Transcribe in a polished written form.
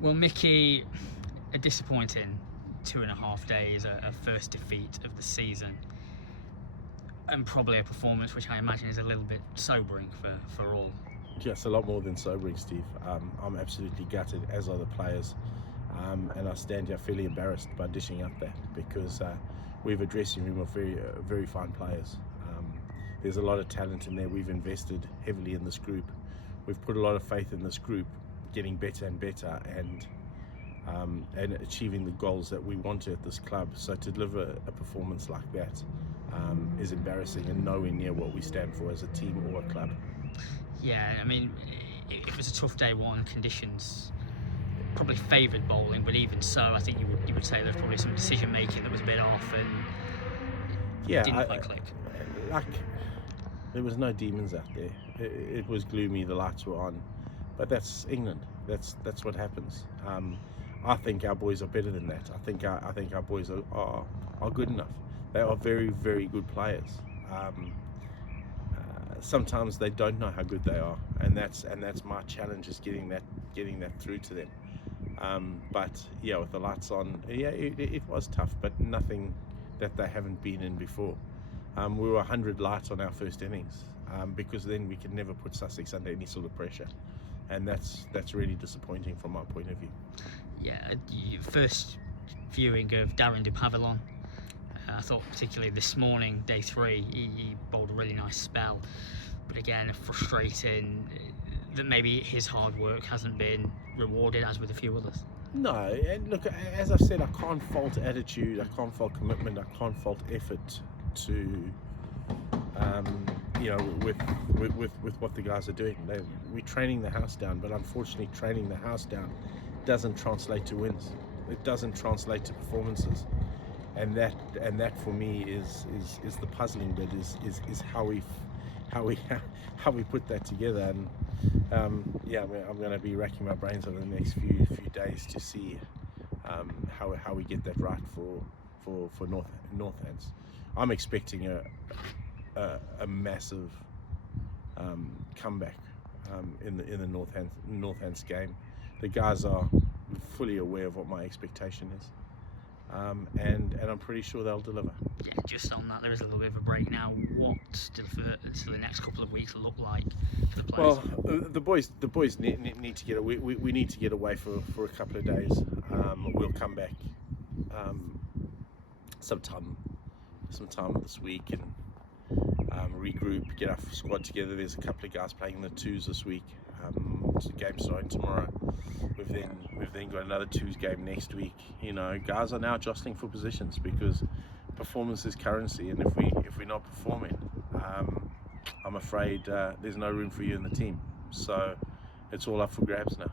Well, Mickey, a disappointing 2.5 days, a first defeat of the season, and probably a performance which I imagine is a little bit sobering for all. Yes, a lot more than sobering, Steve. I'm absolutely gutted, as are the players, and I stand here fairly embarrassed by dishing out that, because we have a dressing room of very fine players. There's a lot of talent in there. We've invested heavily in this group. We've put a lot of faith in this group getting better and better, and achieving the goals that we want at this club. So to deliver a performance like that is embarrassing and nowhere near what we stand for as a team or a club. Yeah, I mean, it was a tough day one. Conditions probably favoured bowling, but even so, I think you would say there's probably some decision making that was a bit off and didn't quite click. Like, there was no demons out there. It was gloomy. The lights were on, but that's England. That's what happens. I think our boys are better than that. I think our boys are good enough. They are very good players. Sometimes they don't know how good they are, and that's my challenge, is getting that through to them. But yeah, with the lights on, yeah, it was tough, but nothing that they haven't been in before. We were 100 light on our first innings, because then we could never put Sussex under any sort of pressure, and that's really disappointing from my point of view. Yeah, first viewing of Darren de Pavillon, I thought particularly this morning, day 3, he bowled a really nice spell, but again, frustrating that maybe his hard work hasn't been rewarded as with a few others. No, and look, as I've said, I can't fault attitude, I can't fault commitment, I can't fault effort to with what the guys are doing. We're training the house down, but unfortunately training the house down doesn't translate to wins. It doesn't translate to performances, and that for me is the puzzling bit, is how we put that together. And yeah, I'm going to be racking my brains over the next few days to see how we get that right for Northants. I'm expecting a massive comeback in the Northants game. The guys are fully aware of what my expectation is, and I'm pretty sure they'll deliver. Yeah, just on that, there is a little bit of a break now. What do the next couple of weeks look like for the players? Well, the boys need to get away. We need to get away for a couple of days. We'll come back sometime this week and regroup, get our squad together. There's a couple of guys playing in the twos this week. The game's starting tomorrow. We've then got another twos game next week. You know, guys are now jostling for positions, because performance is currency, and if we're not performing, I'm afraid there's no room for you in the team. So it's all up for grabs now.